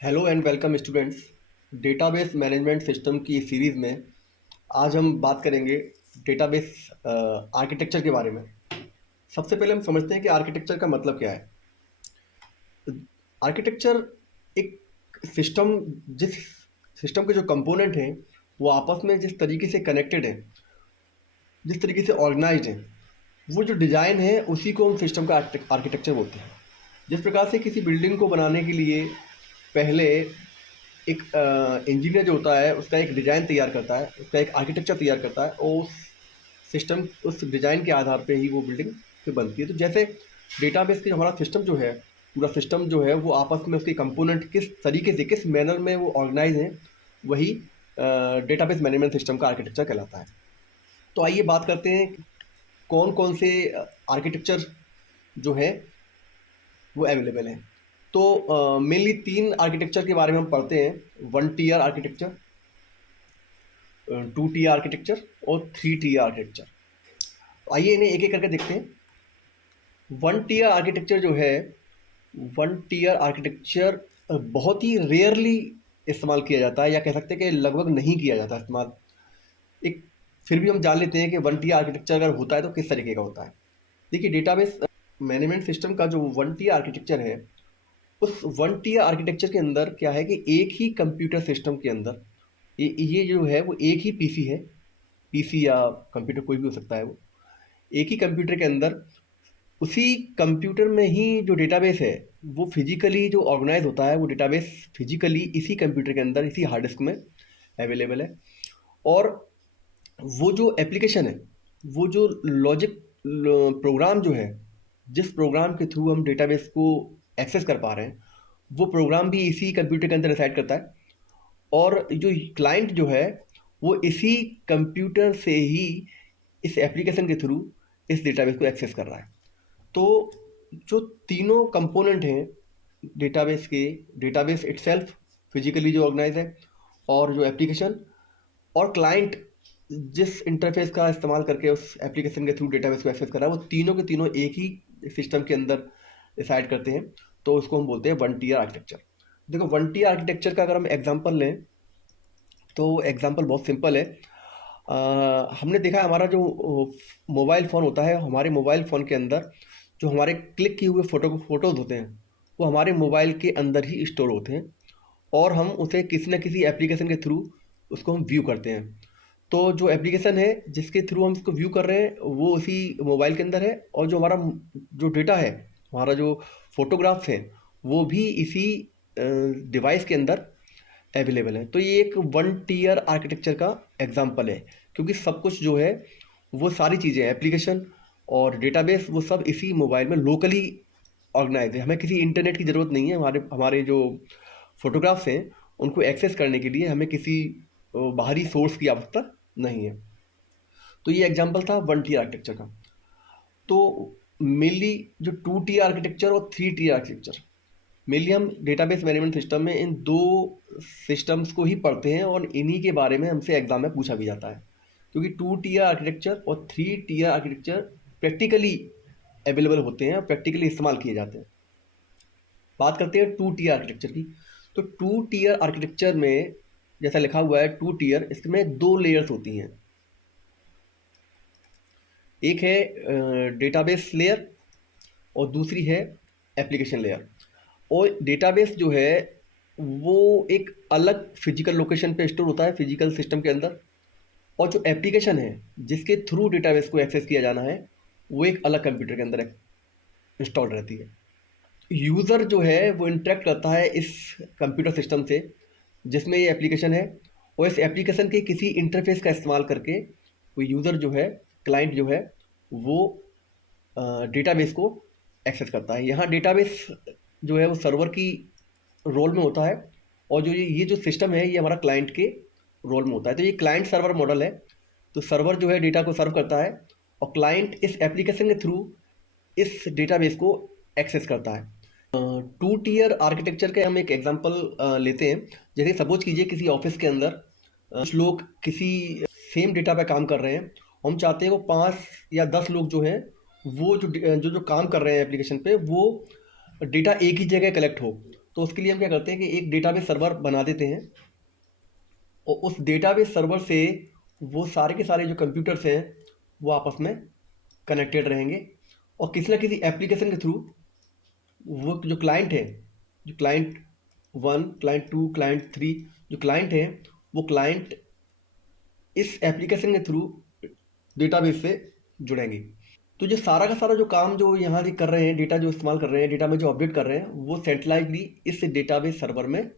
Hello and welcome students. Database management system की इस series में आज हम बात करेंगे डेटाबेस आर्किटेक्चर के बारे में। सबसे पहले हम समझते हैं कि आर्किटेक्चर का मतलब क्या है। आर्किटेक्चर एक सिस्टम, जिस सिस्टम के जो कंपोनेंट हैं वो आपस में जिस तरीके से कनेक्टेड हैं, जिस तरीके से ऑर्गेनाइज्ड हैं, वो जो डिज़ाइन है उसी को हम सिस्टम का आर्किटेक्चर बोलते हैं। जिस प्रकार से किसी बिल्डिंग को बनाने के लिए पहले एक इंजीनियर जो होता है उसका एक डिज़ाइन तैयार करता है, उसका एक आर्किटेक्चर तैयार करता है और उस सिस्टम, उस डिज़ाइन के आधार पे ही वो बिल्डिंग फिर बनती है। तो जैसे डेटाबेस के हमारा सिस्टम जो है, पूरा सिस्टम जो है वो आपस में उसके कंपोनेंट किस तरीके से, किस मैनर में वो ऑर्गेनाइज हैं, वही डेटाबेस मैनेजमेंट सिस्टम का आर्किटेक्चर कहलाता है। तो आइए बात करते हैं कौन कौन से आर्किटेक्चर जो है वो अवेलेबल हैं। तो मेनली तीन आर्किटेक्चर के बारे में हम पढ़ते हैं: one tier architecture, two tier architecture और थ्री टीयर आर्किटेक्चर। आइए इन्हें एक एक करके देखते हैं। वन टीयर आर्किटेक्चर जो है, वन टीयर आर्किटेक्चर बहुत ही रेयरली इस्तेमाल किया जाता है, या कह सकते हैं कि लगभग नहीं किया जाता इस्तेमाल। एक फिर भी हम जान लेते हैं कि वन टीयर आर्किटेक्चर अगर होता है तो किस तरीके का होता है। देखिए, डेटाबेस मैनेजमेंट सिस्टम का जो वन टीयर आर्किटेक्चर है, उस वन टीयर आर्किटेक्चर के अंदर क्या है कि एक ही कंप्यूटर सिस्टम के अंदर ये जो है वो एक ही पीसी है। पीसी या कंप्यूटर कोई भी हो सकता है। वो एक ही कंप्यूटर के अंदर, उसी कंप्यूटर में ही जो डेटाबेस है वो फिजिकली जो ऑर्गेनाइज होता है, वो डेटाबेस फिजिकली इसी कंप्यूटर के अंदर, इसी हार्ड डिस्क में अवेलेबल है। और वो जो एप्लीकेशन है, वो जो लॉजिक प्रोग्राम जो है, जिस प्रोग्राम के थ्रू हम डेटाबेस को एक्सेस कर पा रहे हैं, वो प्रोग्राम भी इसी कंप्यूटर के अंदर रिसाइड करता है। और जो क्लाइंट जो है वो इसी कंप्यूटर से ही इस एप्लीकेशन के थ्रू इस डेटाबेस को एक्सेस कर रहा है। तो जो तीनों कंपोनेंट हैं डेटाबेस के, डेटाबेस इटसेल्फ फिजिकली जो ऑर्गेनाइज है, और जो एप्लीकेशन, और क्लाइंट जिस इंटरफेस का इस्तेमाल करके उस एप्लीकेशन के थ्रू डेटाबेस को एक्सेस कर रहा है, वो तीनों के तीनों एक ही सिस्टम के अंदर डिसाइड करते हैं। तो उसको हम बोलते हैं वन टीयर आर्किटेक्चर। देखो, वन टीयर आर्किटेक्चर का अगर हम एग्जांपल लें तो एग्जांपल बहुत सिंपल है। हमने देखा है हमारा जो मोबाइल फ़ोन होता है, हमारे मोबाइल फ़ोन के अंदर जो हमारे क्लिक किए हुए फ़ोटोज़ होते हैं, वो हमारे मोबाइल के अंदर ही स्टोर होते हैं, और हम उसे किसी न किसी एप्लीकेशन के थ्रू उसको हम व्यू करते हैं। तो जो एप्लीकेशन है जिसके थ्रू हम इसको व्यू कर रहे हैं वो उसी मोबाइल के अंदर है, और जो हमारा जो डेटा है, हमारा जो फ़ोटोग्राफ्स है, वो भी इसी डिवाइस के अंदर अवेलेबल है। तो ये एक वन टीयर आर्किटेक्चर का एग्जांपल है, क्योंकि सब कुछ जो है, वो सारी चीज़ें, एप्लीकेशन और डेटाबेस, वो सब इसी मोबाइल में लोकली ऑर्गेनाइज है। हमें किसी इंटरनेट की ज़रूरत नहीं है। हमारे हमारे जो फोटोग्राफ्स हैं उनको एक्सेस करने के लिए हमें किसी बाहरी सोर्स की आवश्यकता नहीं है। तो ये एग्जांपल था वन टीयर आर्किटेक्चर का। तो मेनली जो टू टीयर आर्किटेक्चर और थ्री टीयर आर्किटेक्चर, मेनली हम डेटाबेस मैनेजमेंट सिस्टम में इन दो सिस्टम्स को ही पढ़ते हैं, और इन्हीं के बारे में हमसे एग्जाम में पूछा भी जाता है। क्योंकि टू टीयर आर्किटेक्चर और three tier architecture practically available होते हैं और प्रैक्टिकली इस्तेमाल किए जाते हैं। बात करते हैं टू टीयर आर्किटेक्चर की। तो टू टीयर आर्किटेक्चर में जैसा लिखा हुआ है टू टीयर, इसमें दो लेयर्स होती हैं। एक है डेटाबेस लेयर और दूसरी है एप्लीकेशन लेयर। और डेटाबेस जो है वो एक अलग फिजिकल लोकेशन पे स्टोर होता है, फिजिकल सिस्टम के अंदर। और जो एप्लीकेशन है जिसके थ्रू डेटाबेस को एक्सेस किया जाना है, वो एक अलग कंप्यूटर के अंदर इंस्टॉल रहती है। यूज़र जो है वो इंटरेक्ट करता है इस कंप्यूटर सिस्टम से जिसमें ये एप्लीकेशन है, और इस एप्लीकेशन के किसी इंटरफेस का इस्तेमाल करके वो यूज़र जो है, क्लाइंट जो है, वो डेटाबेस को एक्सेस करता है। यहाँ डेटाबेस जो है वो सर्वर की रोल में होता है, और जो ये जो सिस्टम है ये हमारा क्लाइंट के रोल में होता है। तो ये क्लाइंट सर्वर मॉडल है। तो सर्वर जो है डेटा को सर्व करता है, और क्लाइंट इस एप्लीकेशन के थ्रू इस डेटाबेस को एक्सेस करता है। टू टीयर आर्किटेक्चर के हम एक एग्जांपल लेते हैं। जैसे सपोज कीजिए किसी ऑफिस के अंदर कुछ लोग किसी सेम डेटा पे काम कर रहे हैं। हम चाहते हैं वो 5 या 10 लोग जो हैं, वो जो जो जो काम कर रहे हैं एप्लीकेशन पे, वो डेटा एक ही जगह कलेक्ट हो। तो उसके लिए हम क्या करते हैं कि एक डेटाबेस सर्वर बना देते हैं और उस डेटाबेस सर्वर से वो सारे के सारे जो कंप्यूटर्स हैं वो आपस में कनेक्टेड रहेंगे और किसी ना किसी एप्लीकेशन के थ्रू वो जो क्लाइंट है, जो क्लाइंट 1, क्लाइंट 2, क्लाइंट 3, जो क्लाइंट है वो क्लाइंट इस एप्लीकेशन के थ्रू डेटाबेस से जुड़ेंगे। तो जो सारा का सारा जो काम जो यहाँ ये कर रहे हैं, डेटा जो इस्तेमाल कर रहे हैं, डेटा में जो अपडेट कर रहे हैं, वो सेंट्रलाइजली इस डेटाबेस सर्वर में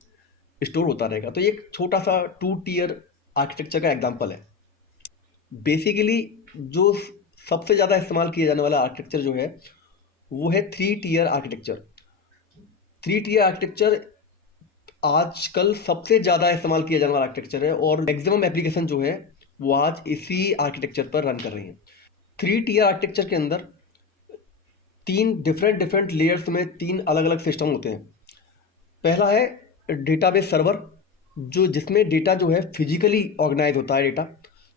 स्टोर होता रहेगा। तो ये एक छोटा सा 2 टियर आर्किटेक्चर का एग्जांपल है। बेसिकली जो सबसे ज़्यादा इस्तेमाल किया जाने वाला आर्किटेक्चर जो है वो है 3 टियर आर्किटेक्चर। 3 टियर आर्किटेक्चर आजकल सबसे ज़्यादा इस्तेमाल किया जाने वाला आर्किटेक्चर है और मैक्सिमम एप्लीकेशन जो है वो आज इसी आर्किटेक्चर पर रन कर रही हैं। 3 टियर आर्किटेक्चर के अंदर 3 डिफरेंट लेयर्स में 3 अलग अलग सिस्टम होते हैं। पहला है डेटाबेस सर्वर, जो जिसमें डेटा जो है फिजिकली ऑर्गेनाइज होता है। डेटा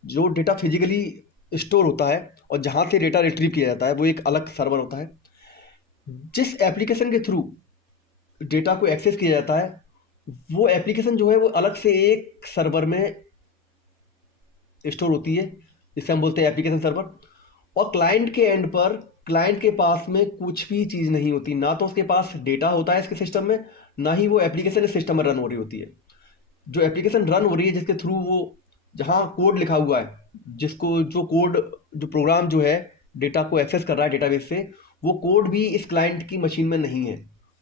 जो डेटा फिजिकली स्टोर होता है और जहाँ से डेटा रिट्रीव किया जाता है वो एक अलग सर्वर होता है। जिस एप्लीकेशन के थ्रू डेटा को एक्सेस किया जाता है वो एप्लीकेशन जो है वो अलग से एक सर्वर में स्टोर होती है, जिसे हम बोलते हैं एप्लीकेशन सर्वर। और क्लाइंट के एंड पर क्लाइंट के पास में कुछ भी चीज़ नहीं होती, ना तो उसके पास डेटा होता है इसके सिस्टम में, ना ही वो एप्लीकेशन इस सिस्टम में रन हो रही होती है। जो एप्लीकेशन रन हो रही है जिसके थ्रू वो जहाँ कोड लिखा हुआ है, जिसको जो कोड जो प्रोग्राम जो है डेटा को एक्सेस कर रहा है डेटाबेस से, वो कोड भी इस क्लाइंट की मशीन में नहीं है।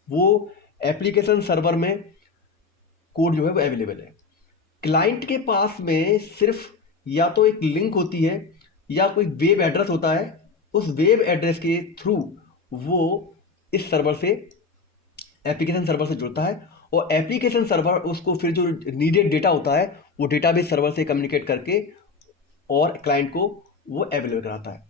वो एप्लीकेशन सर्वर में कोड जो है वो अवेलेबल है। क्लाइंट के पास में सिर्फ या तो एक लिंक होती है या कोई वेब एड्रेस होता है। उस वेब एड्रेस के थ्रू वो इस सर्वर से एप्लीकेशन सर्वर से जुड़ता है और एप्लीकेशन सर्वर उसको फिर जो नीडेड डेटा होता है वो डेटाबेस सर्वर से कम्युनिकेट करके और क्लाइंट को वो अवेलेबल कराता है।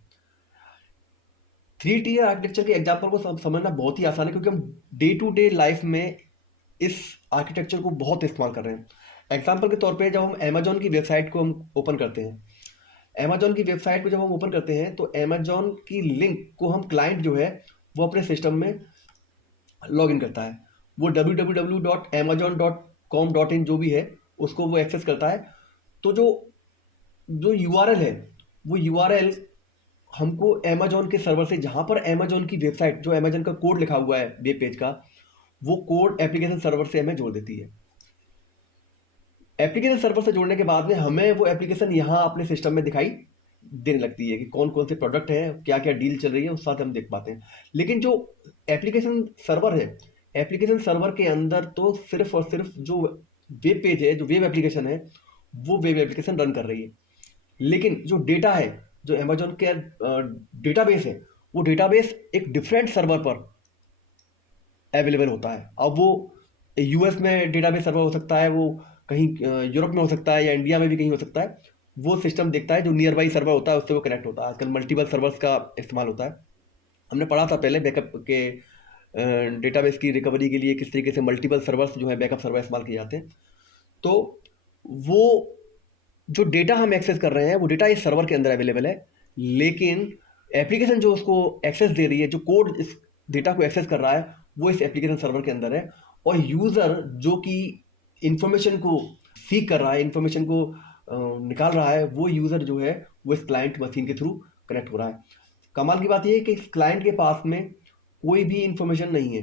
3 टियर आर्किटेक्चर के एग्जाम्पल को समझना बहुत ही आसान है क्योंकि हम डे टू डे लाइफ में इस आर्किटेक्चर को बहुत इस्तेमाल कर रहे हैं। एग्जाम्पल के तौर पे जब हम अमेजोन की वेबसाइट को हम ओपन करते हैं, अमेजोन की वेबसाइट को जब हम ओपन करते हैं तो अमेजोन की लिंक को हम क्लाइंट जो है वो अपने सिस्टम में लॉग इन करता है। वो www.amazon.com.in जो भी है उसको वो एक्सेस करता है। तो जो जो यूआरएल है वो यूआरएल हमको अमेजोन के सर्वर से, जहाँ पर अमेजोन की वेबसाइट जो अमेजोन का कोड लिखा हुआ है वेब पेज का, वो कोड एप्लीकेशन सर्वर से हमें जोड़ देती है। एप्लीकेशन सर्वर से जोड़ने के बाद में हमें वो एप्लीकेशन यहाँ अपने सिस्टम में दिखाई देने लगती है कि कौन कौन से प्रोडक्ट हैं, क्या क्या डील चल रही है, उस साथ हम देख पाते हैं। लेकिन जो एप्लीकेशन सर्वर है, एप्लीकेशन सर्वर के अंदर तो सिर्फ और सिर्फ जो वेब पेज है, जो वेब एप्लीकेशन है, वो वेब एप्लीकेशन रन कर रही है। लेकिन जो डेटा है, जो अमेजोन के डेटाबेस है, वो डेटाबेस एक डिफरेंट सर्वर पर अवेलेबल होता है। अब वो यूएस में डेटाबेस सर्वर हो सकता है, वो कहीं यूरोप में हो सकता है या इंडिया में भी कहीं हो सकता है। वो सिस्टम देखता है जो नियर बाई सर्वर होता है उससे वो कनेक्ट होता है। आजकल मल्टीपल सर्वर्स का इस्तेमाल होता है। हमने पढ़ा था पहले बैकअप के डेटाबेस की रिकवरी के लिए किस तरीके से मल्टीपल सर्वर्स जो है बैकअप सर्वर इस्तेमाल किए जाते हैं। तो वो जो डेटा हम एक्सेस कर रहे हैं वो डेटा इस सर्वर के अंदर अवेलेबल है, लेकिन एप्लीकेशन जो उसको एक्सेस दे रही है, जो कोड इस डेटा को एक्सेस कर रहा है, वो इस एप्लीकेशन सर्वर के अंदर है। और यूज़र जो कि इंफॉर्मेशन को सीक कर रहा है, इंफॉर्मेशन को निकाल रहा है, वो यूज़र जो है वो इस क्लाइंट मशीन के थ्रू कनेक्ट हो रहा है। कमाल की बात यह है कि इस क्लाइंट के पास में कोई भी इंफॉर्मेशन नहीं है।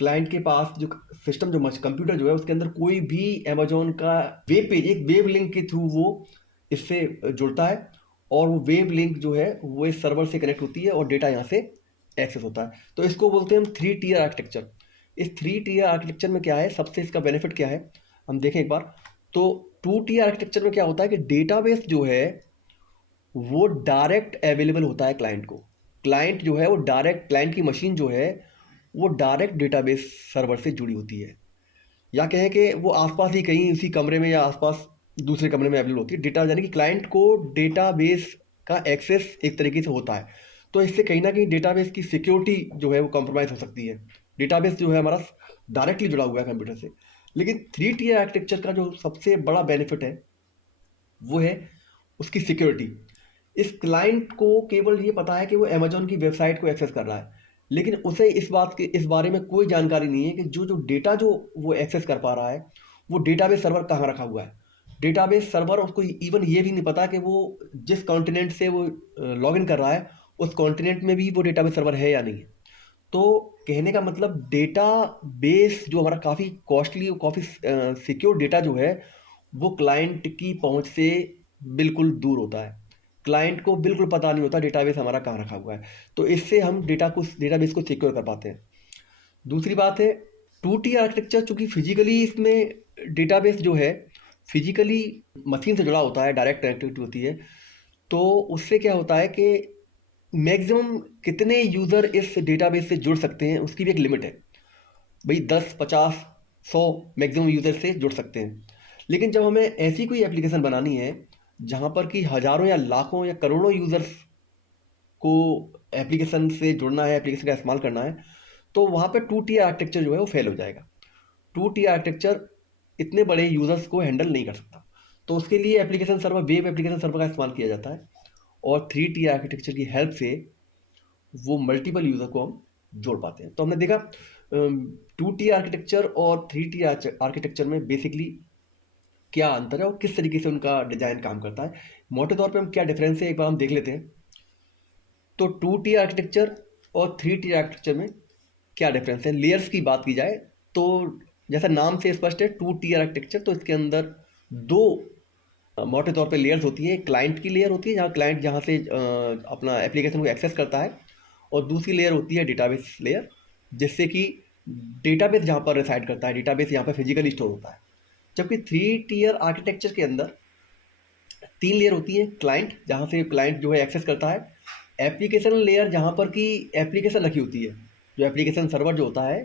क्लाइंट के पास जो सिस्टम जो कंप्यूटर जो है उसके अंदर कोई भी अमेजोन का वेब पेज, एक वेब लिंक के थ्रू वो इससे जुड़ता है और वो वेब लिंक जो है वो इस सर्वर से कनेक्ट होती है और डेटा यहाँ से एक्सेस होता है। तो इसको बोलते हैं हम 3 टियर आर्किटेक्चर। इस 3 टियर आर्किटेक्चर में क्या है, सबसे इसका बेनिफिट क्या है हम देखें एक बार। तो 2 टियर आर्किटेक्चर में क्या होता है कि डेटाबेस जो है वो डायरेक्ट अवेलेबल होता है क्लाइंट को। क्लाइंट जो है वो डायरेक्ट, क्लाइंट की मशीन जो है वो डायरेक्ट डेटाबेस सर्वर से जुड़ी होती है, या कहें कि वो आसपास ही कहीं उसी कमरे में या आसपास दूसरे कमरे में अवेलेबल होती है डेटा, यानी कि क्लाइंट को डेटाबेस का एक्सेस एक तरीके से होता है। तो इससे कहीं ना कहीं डेटाबेस की सिक्योरिटी जो है वो कॉम्प्रोमाइज़ हो सकती है। डेटाबेस जो है हमारा डायरेक्टली जुड़ा हुआ है कंप्यूटर से। लेकिन 3 टियर आर्किटेक्चर का जो सबसे बड़ा बेनिफिट है वो है उसकी सिक्योरिटी। इस क्लाइंट को केवल ये पता है कि वो अमेजोन की वेबसाइट को एक्सेस कर रहा है, लेकिन उसे इस बारे में कोई जानकारी नहीं है कि जो जो डेटा जो वो एक्सेस कर पा रहा है, वो डेटाबेस सर्वर कहाँ रखा हुआ है। डेटाबेस सर्वर उसको इवन ये भी नहीं पता कि वो जिस कॉन्टिनेंट से वो लॉगिन कर रहा है, उस कॉन्टिनेंट में भी वो डेटाबेस सर्वर है या नहीं है। तो कहने का मतलब डेटा बेस जो हमारा काफ़ी कॉस्टली और काफ़ी सिक्योर डेटा जो है, वो क्लाइंट की पहुंच से बिल्कुल दूर होता है। क्लाइंट को बिल्कुल पता नहीं होता डेटाबेस हमारा कहाँ रखा हुआ है। तो इससे हम डेटाबेस को सिक्योर कर पाते हैं। दूसरी बात है, 2 टी आर्किटेक्चर, चूंकि फिजिकली इसमें डेटाबेस जो है फिजिकली मशीन से जुड़ा होता है, डायरेक्ट कनेक्टिविटी होती है। तो उससे क्या होता है कि मैक्सिमम कितने यूज़र इस डेटाबेस से जुड़ सकते हैं उसकी भी एक लिमिट है। भाई 10, 50, 100 मैक्सिमम यूज़र से जुड़ सकते हैं। लेकिन जब हमें ऐसी कोई एप्लीकेशन बनानी है जहाँ पर कि हज़ारों या लाखों या करोड़ों यूज़र्स को एप्लीकेशन से जुड़ना है, एप्लीकेशन का इस्तेमाल करना है, तो वहाँ पे 2 टी आर्किटेक्चर जो है वो फेल हो जाएगा। 2 टी आर्किटेक्चर इतने बड़े यूज़र्स को हैंडल नहीं कर सकता। तो उसके लिए application server, web application server का इस्तेमाल किया जाता है, और 3 टी आर्किटेक्चर की हेल्प से वो मल्टीपल यूज़र को हम जोड़ पाते हैं। तो हमने देखा 2 टी आर्किटेक्चर और 3 टी आर्किटेक्चर में बेसिकली क्या अंतर है और किस तरीके से उनका डिज़ाइन काम करता है। मोटे तौर पे हम क्या डिफरेंस है एक बार हम देख लेते हैं। तो 2 टी आर्किटेक्चर और 3 टी आर्किटेक्चर में क्या डिफरेंस है। लेयर्स की बात की जाए तो जैसा नाम से स्पष्ट है, 2 टी आर्किटेक्चर, तो इसके अंदर दो मोटे तौर पे लेयर्स होती हैं। क्लाइंट की लेयर होती है जहाँ क्लाइंट जहाँ से अपना एप्लीकेशन को एक्सेस करता है, और दूसरी लेयर होती है डेटाबेस लेयर, जिससे कि डेटाबेस जहाँ पर रिसाइड करता है, डेटाबेस यहाँ पर फिजिकली स्टोर होता है। जबकि 3 टीयर आर्किटेक्चर के अंदर 3 लेयर होती है। क्लाइंट, जहाँ से क्लाइंट जो है एक्सेस करता है। एप्लीकेशन लेयर, जहाँ पर कि एप्लीकेशन रखी होती है, जो एप्लीकेशन सर्वर जो होता है,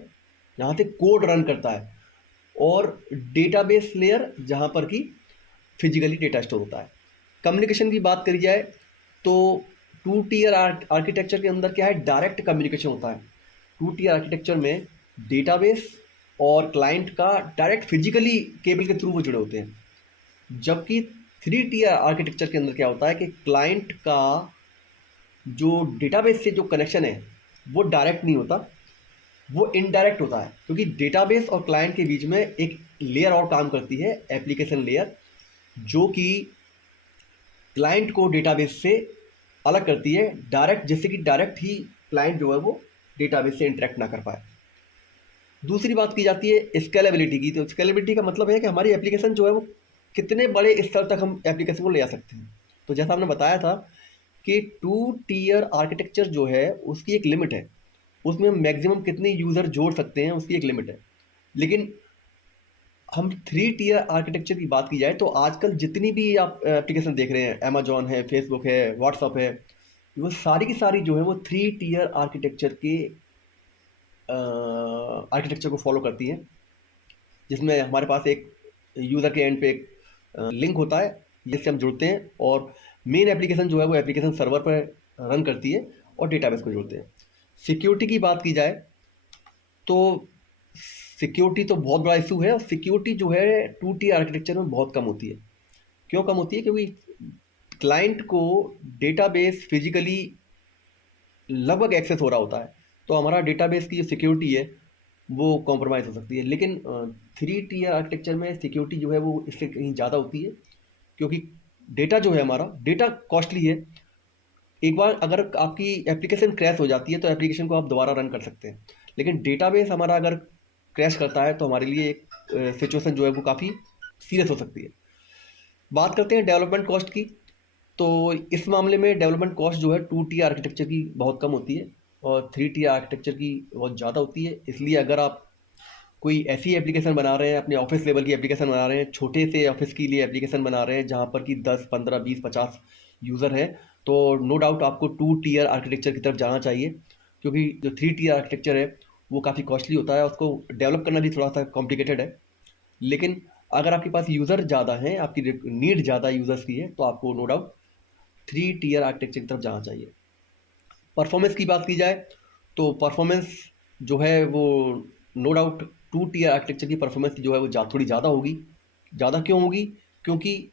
जहाँ से कोड रन करता है। और डेटाबेस लेयर, जहाँ पर कि फिजिकली डेटा स्टोर होता है। कम्युनिकेशन की बात करी जाए तो 2 टीयर आर्किटेक्चर के अंदर क्या है, डायरेक्ट कम्युनिकेशन होता है। 2 टीयर आर्किटेक्चर में डेटाबेस और क्लाइंट का डायरेक्ट फिजिकली केबल के थ्रू वो जुड़े होते हैं। जबकि 3 टीयर आर्किटेक्चर के अंदर क्या होता है कि क्लाइंट का जो डेटाबेस से जो कनेक्शन है वो डायरेक्ट नहीं होता, वो इनडायरेक्ट होता है। क्योंकि डेटाबेस और क्लाइंट के बीच में एक लेयर और काम करती है, एप्लीकेशन लेयर, जो कि क्लाइंट को डेटाबेस से अलग करती है डायरेक्ट, जिससे कि डायरेक्ट ही क्लाइंट जो है वो डेटाबेस से इंटरेक्ट ना कर पाए। दूसरी बात की जाती है स्केलेबिलिटी की। तो स्केलेबिलिटी का मतलब है कि हमारी एप्लीकेशन जो है वो कितने बड़े स्तर तक हम एप्लीकेशन को ले जा सकते हैं। तो जैसा हमने बताया था कि 2 टीयर आर्किटेक्चर जो है उसकी एक लिमिट है, उसमें हम मैक्सिमम कितने यूज़र जोड़ सकते हैं उसकी एक लिमिट है। लेकिन हम 3 टीयर आर्किटेक्चर की बात की जाए तो आजकल जितनी भी आप एप्लीकेशन देख रहे हैं, अमेजोन है, फेसबुक है, व्हाट्सअप है, वो सारी की सारी जो है वो 3 टीयर आर्किटेक्चर के आर्किटेक्चर को फॉलो करती हैं। जिसमें हमारे पास एक यूज़र के एंड पे एक लिंक होता है, जिससे हम जुड़ते हैं, और मेन एप्लीकेशन जो है वो एप्लीकेशन सर्वर पर रन करती है और डेटाबेस को जोड़ते हैं। सिक्योरिटी की बात की जाए तो सिक्योरिटी तो बहुत बड़ा इशू है, और सिक्योरिटी जो है 2 टी आर्किटेक्चर में बहुत कम होती है। क्यों कम होती है? क्योंकि क्लाइंट को डेटाबेस फिजिकली लगभग एक्सेस हो रहा होता है, तो हमारा डेटाबेस की जो सिक्योरिटी है वो कॉम्प्रोमाइज़ हो सकती है। लेकिन 3 टीयर आर्किटेक्चर में सिक्योरिटी जो है वो इससे कहीं ज़्यादा होती है, क्योंकि डेटा जो है हमारा, डेटा कॉस्टली है। एक बार अगर आपकी एप्लीकेशन क्रैश हो जाती है तो एप्लीकेशन को आप दोबारा रन कर सकते हैं, लेकिन डेटाबेस हमारा अगर क्रैश करता है तो हमारे लिए एक सिचुएशन जो है वो काफ़ी सीरियस हो सकती है। बात करते हैं डेवलपमेंट कॉस्ट की। तो इस मामले में डेवलपमेंट कॉस्ट जो है 2 टी आर्किटेक्चर की बहुत कम होती है, और 3 टी आर्किटेक्चर की बहुत ज़्यादा होती है। इसलिए अगर आप कोई ऐसी एप्लीकेशन बना रहे हैं, अपने ऑफिस लेवल की एप्लीकेशन बना रहे हैं, छोटे से ऑफिस के लिए एप्लीकेशन बना रहे हैं जहाँ पर कि 10, 15, 20, 50 यूज़र हैं, तो नो डाउट आपको 2 टीयर आर्किटेक्चर की तरफ जाना चाहिए। क्योंकि जो 3 टीयर आर्किटेक्चर है वो काफ़ी कॉस्टली होता है, उसको डेवलप करना भी थोड़ा सा कॉम्प्लिकेटेड है। लेकिन अगर आपके पास यूज़र ज़्यादा हैं, आपकी नीड ज़्यादा यूज़र्स की है, तो आपको नो डाउट 3 टीयर आर्किटेक्चर की तरफ जाना चाहिए। परफॉर्मेंस की बात की जाए तो परफॉर्मेंस जो है वो नो डाउट 2 टीयर आर्किटेक्चर की परफॉर्मेंस जो है वो थोड़ी ज़्यादा होगी। ज़्यादा क्यों होगी? क्योंकि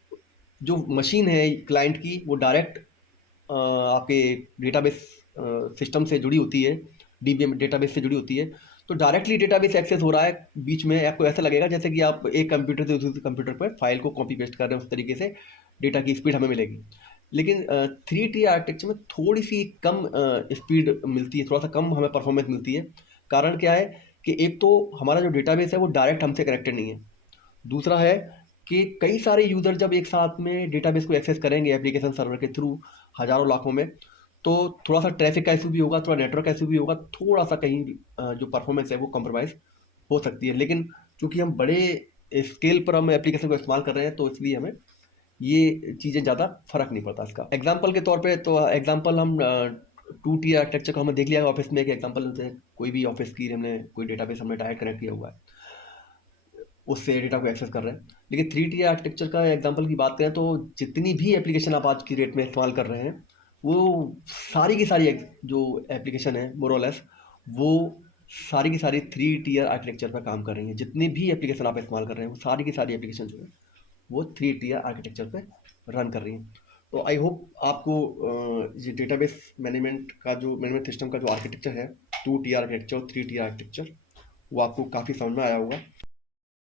जो मशीन है क्लाइंट की वो डायरेक्ट आपके डेटाबेस सिस्टम से जुड़ी होती है, डीबीएम डेटाबेस से जुड़ी होती है, तो डायरेक्टली डेटाबेस एक्सेस हो रहा है। बीच में आपको ऐसा लगेगा जैसे कि आप एक कंप्यूटर से दूसरे कंप्यूटर पर फाइल को कॉपी पेस्ट कर रहे हैं, उस तरीके से डेटा की स्पीड हमें मिलेगी। लेकिन 3 टी आर्किटेक्चर में थोड़ी सी कम स्पीड मिलती है, थोड़ा सा कम हमें परफॉर्मेंस मिलती है। कारण क्या है कि एक तो हमारा जो डेटाबेस है वो डायरेक्ट हमसे कनेक्टेड नहीं है, दूसरा है कि कई सारे यूज़र जब एक साथ में डेटाबेस को एक्सेस करेंगे एप्लीकेशन सर्वर के थ्रू, हज़ारों लाखों में, तो थोड़ा सा ट्रैफिक का इशू भी होगा, थोड़ा नेटवर्क का इशू भी होगा, थोड़ा सा कहीं जो परफॉर्मेंस है वो कॉम्प्रोमाइज़ हो सकती है। लेकिन चूंकि हम बड़े स्केल पर हम एप्लीकेशन को इस्तेमाल कर रहे हैं, तो इसलिए हमें ये चीज़ें ज़्यादा फर्क नहीं पड़ता इसका। एग्जाम्पल के तौर पे तो एग्जाम्पल हम 2 टी आर्किटेक्चर को हमने देख लिया ऑफिस में, एक एग्जाम्पल से कोई भी ऑफिस की हमने कोई डेटाबेस हमने डायरेक्ट कनेक्ट किया हुआ है, उससे डेटा को एक्सेस कर रहे हैं। लेकिन 3 टी आर्किटेक्चर का एग्जांपल की बात करें तो जितनी भी एप्लीकेशन आप आज की डेट में इस्तेमाल कर रहे हैं, वो सारी की सारी जो एप्लीकेशन है मोरलेस, वो सारी की सारी 3 टीयर आर्किटेक्चर पर काम कर रही हैं। जितनी भी एप्लीकेशन आप इस्तेमाल कर रहे हैं वो सारी की सारी एप्लीकेशन जो है वो 3 टीयर आर्किटेक्चर पे रन कर रही हैं। तो आई होप आपको ये डेटाबेस मैनेजमेंट का जो मैनेजमेंट सिस्टम का जो आर्किटेक्चर है, 2 टी आर्किटेक्चर और 3 टी आर्किटेक्चर, वो आपको काफ़ी समझ में आया होगा।